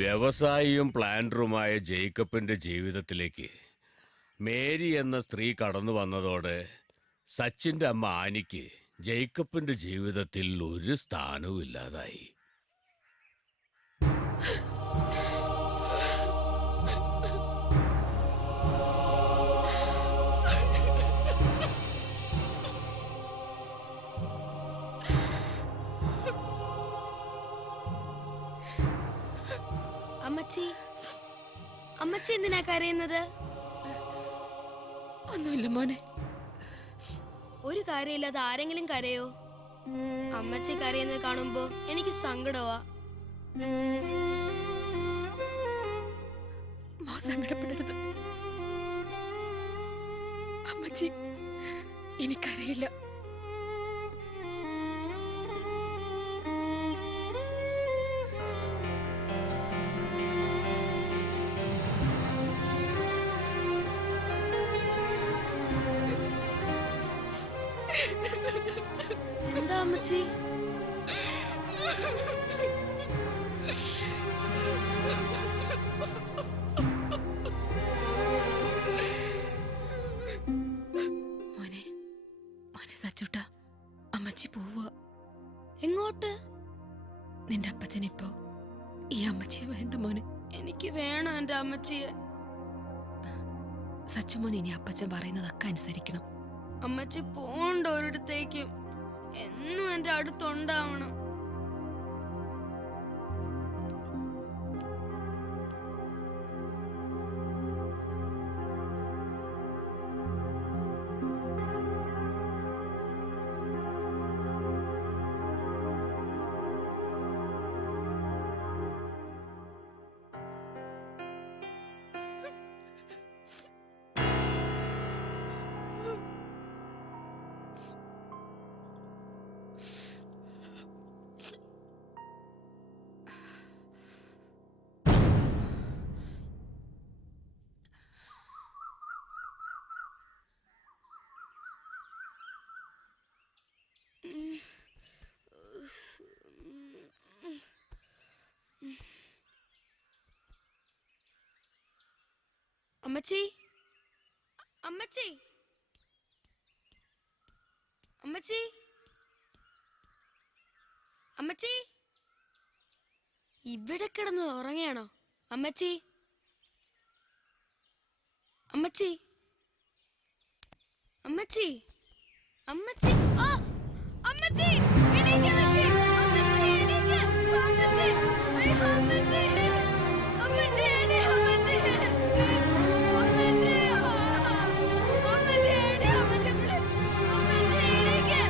വ്യവസായിയും പ്ലാന്ററുമായ ജേക്കബിന്റെ ജീവിതത്തിലേക്ക് മേരി എന്ന സ്ത്രീ കടന്നു വന്നതോടെ സച്ചിന്റെ അമ്മ ആനിക്ക് ജേക്കബിന്റെ ജീവിതത്തിൽ ഒരു സ്ഥാനവും ഇല്ലാതായി. അമ്മച്ചി എന്തിനാ കരയുന്നത്? ഒന്നുമില്ല മോനെ. ഒരു കാര്യമില്ലാതെ ആരെങ്കിലും കരയോ? അമ്മച്ചി കരയുന്നത് കാണുമ്പോ എനിക്ക് സങ്കടമാ. സങ്കടപ്പെടരുത് അമ്മച്ചി, എനിക്കറിയില്ല. എന്താ അമ്മച്ചി? മോനെ സച്ചുട്ടാ, അമ്മച്ചി പോവുക. എങ്ങോട്ട്? നിന്റെ അപ്പച്ചനിപ്പോ ഈ അമ്മച്ചിയെ വേണ്ട മോനെ. എനിക്ക് വേണം എന്റെ അമ്മച്ചിയെ. സച്ചുമോൻ ഇനി അപ്പച്ചൻ പറയുന്നതൊക്കെ അനുസരിക്കണം. അമ്മച്ചി പോണ്ട ഒരിടത്തേക്കും. എന്നും എന്റെ അടുത്തുണ്ടാവണം. അമ്മച്ചി, അമ്മച്ചി, അമ്മച്ചി, അമ്മച്ചി, ഇവിടെ കിടന്ന് ഉറങ്ങിയാണോ? അമ്മച്ചി, അമ്മച്ചി, അമ്മച്ചി, അമ്മച്ചി, ആ അമ്മച്ചി, എണീക്ക് അമ്മച്ചി, അമ്മച്ചി എണീക്ക്, അമ്മച്ചി, അയ്യോ അമ്മച്ചി, അമ്മച്ചി എണീ, അമ്മച്ചി, അമ്മച്ചി, അമ്മച്ചി എണീ, അമ്മച്ചി ഇവിടെ, അമ്മച്ചി എണീക്ക്.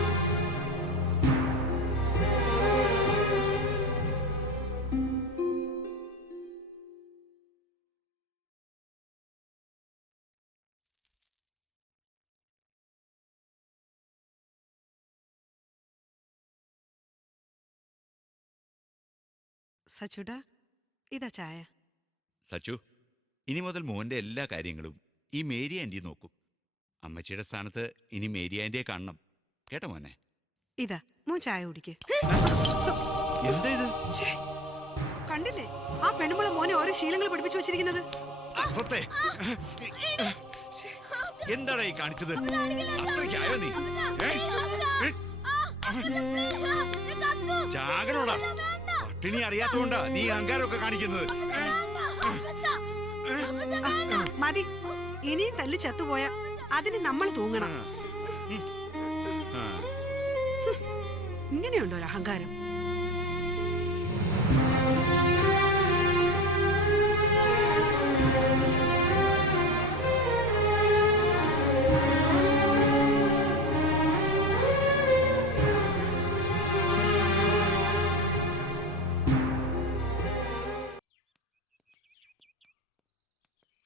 സച്ചുടാ, ഇതാ ചായ. സച്ചു, ഇനി മുതൽ മോൻ്റെ എല്ലാ കാര്യങ്ങളും ഈ മേരി ആൻറ്റി നോക്കും. അമ്മച്ചിയുടെ സ്ഥാനത്ത് ഇനി മേരി ആൻറ്റിയെ കാണണം കേട്ടോ മോനെ. ഇതാ മോൻ ചായ കുടിക്ക്. എന്താ ഇത്? കണ്ടില്ലേ ആ പെണ്ണുമ്പള മോനെ ഓരോ ശീലങ്ങൾ പഠിപ്പിച്ചു വെച്ചിരിക്കുന്നത്? അസത്തെ, എന്താടാ ഈ കാണിച്ചത്? അത്രയ്ക്കായോ നീ? ചാകരോടാ, പട്ടിണി അറിയാത്തോണ്ടാ നീ അഹങ്കാരമൊക്കെ കാണിക്കുന്നത്. മതി, ഇനിയും തല്ലി ചത്തുപോയാ അതിന് നമ്മൾ തൂങ്ങണം. ഇങ്ങനെയുണ്ടോ ഒരു അഹങ്കാരം?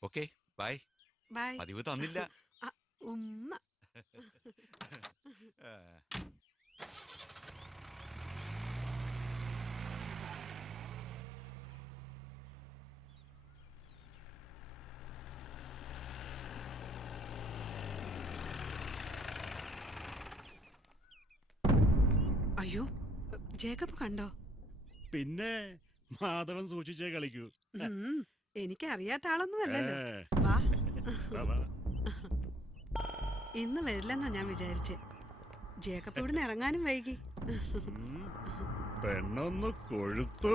Okay, bye. ബൈ. പതിവ് തന്നില്ല. ഉമ്മ. അയ്യോ, ജേക്കബ് കണ്ടോ? പിന്നെ മാധവൻ സൂക്ഷിച്ചേ കളിക്കൂ. എനിക്ക് അറിയാത്ത ആളൊന്നും അല്ലല്ലോ. ഏ, വാ. വാ, വാ. ഇന്ന് വരില്ലെന്നാ ഞാൻ വിചാരിച്ചേ. ജേക്കബ് ഇവിടുന്ന് ഇറങ്ങാനും വൈകി. പെണ്ണൊന്ന് കൊഴുത്തു.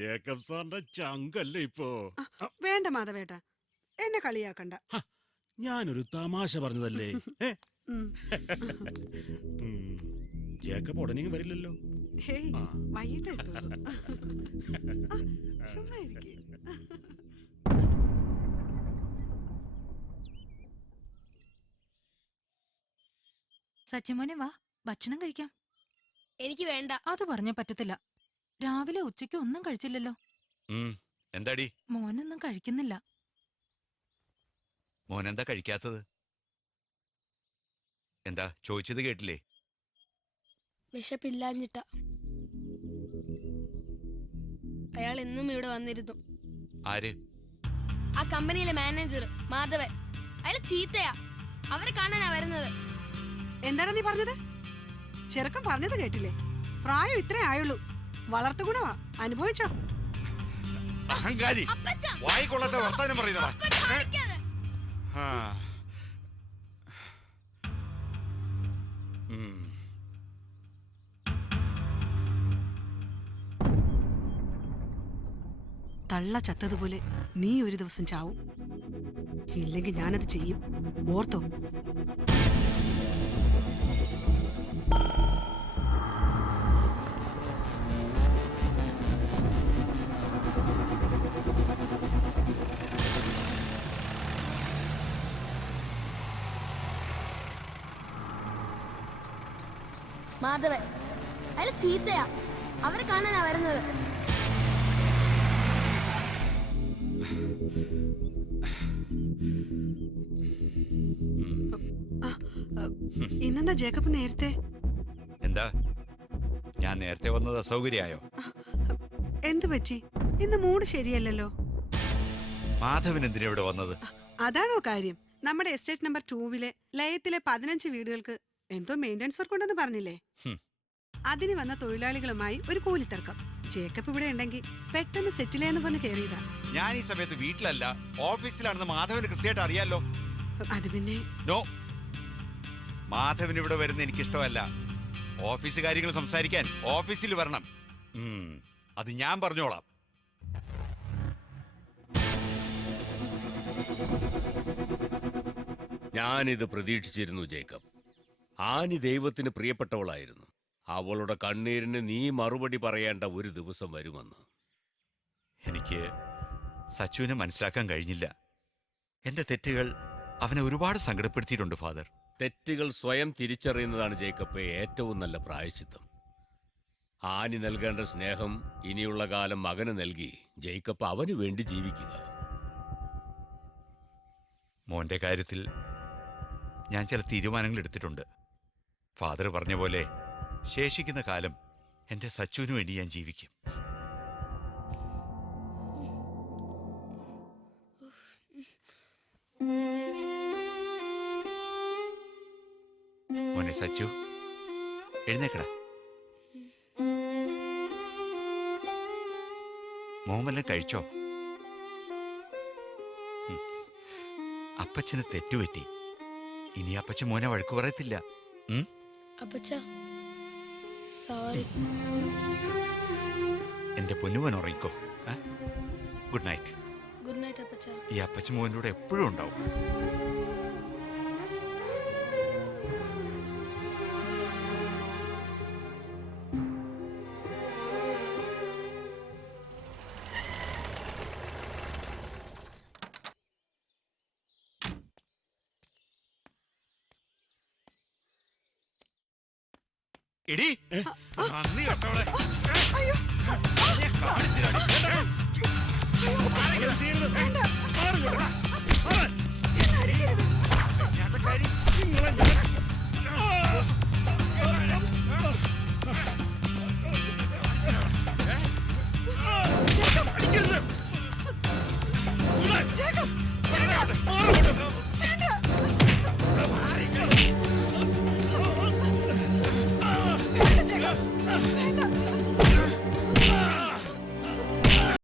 ജേക്കബ് സാറിന്റെ ചങ്കല്ലേ ഇപ്പോ. വേണ്ട മാധവേട്ട, എന്നെ കളിയാക്കണ്ട. ഞാനൊരു തമാശ പറഞ്ഞതല്ലേ. ഏ? ഉം. ജേക്കബ് ഉടനെയും വരില്ലല്ലോ. ഹേയ്, ആ. വൈകിട്ട് എത്തുള്ളൂ. ചുമ്മാ ഇരിക്ക്. സച്ചിമോനെ വാ, ഭക്ഷണം കഴിക്കാം. എനിക്ക് വേണ്ട. അത് പറഞ്ഞ പറ്റത്തില്ല. രാവിലെ ഉച്ചയ്ക്ക് ഒന്നും കഴിച്ചില്ലല്ലോ. എന്താടി മോനൊന്നും കഴിക്കുന്നില്ല. മോനെന്താ കഴിക്കാത്തത്? എന്താ ചോദിച്ചത് കേട്ടില്ലേ? വിശപ്പില്ലാഞ്ഞിട്ട. അയാൾ എന്നും ഇവിടെ വന്നിരുന്നു. ആര്? ആ കമ്പനിയിലെ മാനേജർ മാധവൻ. അയാൾ ചീത്തയാ. അവരെ കാണാനാ വരുന്നത്. എന്താണ് നീ പറഞ്ഞത്? ചെറുക്കൻ പറഞ്ഞത് കേട്ടില്ലേ? പ്രായം ഇത്രേ ആയുള്ളൂ. വളർത്തുഗുണമാ. അനുഭവിച്ചോ? അഹങ്കാരി, അപ്പച്ച, വായിക്കൊള്ളാത്ത വർത്താനം പറയുന്നതാ. അപ്പച്ച, അടിക്കാതെ. ആ. ഉം. തള്ള ചത്തതുപോലെ നീ ഒരു ദിവസം ചാവും. ഇല്ലെങ്കിൽ ഞാനത് ചെയ്യും. ഓർത്തോ? മാധവൻ. അയാൾ ചീത്തയാ. അവരെ കാണാനാ വരുന്നത്. ഇന്നെന്താ ജേക്കബ് നേരത്തെ? എന്താ ഞാൻ നേരത്തെ വന്നത് അസൗകര്യായോ? എന്തു പറ്റി? ഇന്ന് മൂഡ് ശരിയല്ലല്ലോ. മാധവൻ എന്തിനാ ഇവിടെ വന്നത്? അതാണോ കാര്യം? നമ്മുടെ എസ്റ്റേറ്റ് നമ്പർ 2-ലെ ലയത്തിലെ 15 വീടുകൾക്ക് എന്തോ മെയിൻ്റനൻസ് വർക്ക് ഉണ്ടെന്ന് പറഞ്ഞില്ലേ? അതിന് വന്ന തൊഴിലാളികളുമായി ഒരു കൂലിത്തർക്കം. ജേക്കബ് ഇവിടെ ഉണ്ടെങ്കിൽ പെട്ടെന്ന് സെറ്റിലെന്ന് പറഞ്ഞ് കയറിയതാ. ഞാൻ ഈ സമയത്ത് വീട്ടിലല്ല, ഓഫീസിലാണെന്ന് മാധവന് കൃത്യമായിട്ട് അറിയാലോ. അത് പിന്നെ നോ, മാധവൻ ഇവിടെ വരുന്ന എനിക്കിഷ്ടമല്ല. ഓഫീസ് കാര്യങ്ങൾ സംസാരിക്കാൻ ഓഫീസിൽ വരണം. അത് ഞാൻ പറഞ്ഞോളാം. ഞാനിത് പ്രതീക്ഷിച്ചിരുന്നു ജേക്കബ്. ആനി ദൈവത്തിന് പ്രിയപ്പെട്ടവളായിരുന്നു. അവളുടെ കണ്ണീരിന് നീ മറുപടി പറയേണ്ട ഒരു ദിവസം വരുമെന്ന്. എനിക്ക് സച്ചുവിനെ മനസ്സിലാക്കാൻ കഴിഞ്ഞില്ല. എന്റെ തെറ്റുകൾ അവനെ ഒരുപാട് സങ്കടപ്പെടുത്തിയിട്ടുണ്ട് ഫാദർ. തെറ്റുകൾ സ്വയം തിരിച്ചറിയുന്നതാണ് ജേക്കബ് ഏറ്റവും നല്ല പ്രായശ്ചിത്തം. ആനി നൽകേണ്ട സ്നേഹം ഇനിയുള്ള കാലം മകന് നൽകി ജേക്കബ് അവന് വേണ്ടി ജീവിക്കുക. മോന്റെ കാര്യത്തിൽ ഞാൻ ചില തീരുമാനങ്ങൾ എടുത്തിട്ടുണ്ട്. ഫാദർ പറഞ്ഞ പോലെ ശേഷിക്കുന്ന കാലം എന്റെ സച്ചുവിന് വേണ്ടി ഞാൻ ജീവിക്കും. മോനെ സച്ചു, എഴുന്നേക്കടാ. മോമെല്ലാം കഴിച്ചോ? അപ്പച്ചന് തെറ്റുപറ്റി. ഇനി അപ്പച്ചൻ മോനെ വഴക്കു പറയത്തില്ല. അപ്പച്ച, സോറി. എന്റെ പൊന്നുമോൻ ഉറങ്ങിക്കോ. Good night. ഗുഡ് നൈറ്റ് അപ്പച്ച. ഈ അപ്പച്ചൻ മോൻ്റെ കൂടെ എപ്പോഴും ഉണ്ടാവും. എടി, നന്ദി കേട്ടോളെ. കാണിച്ചു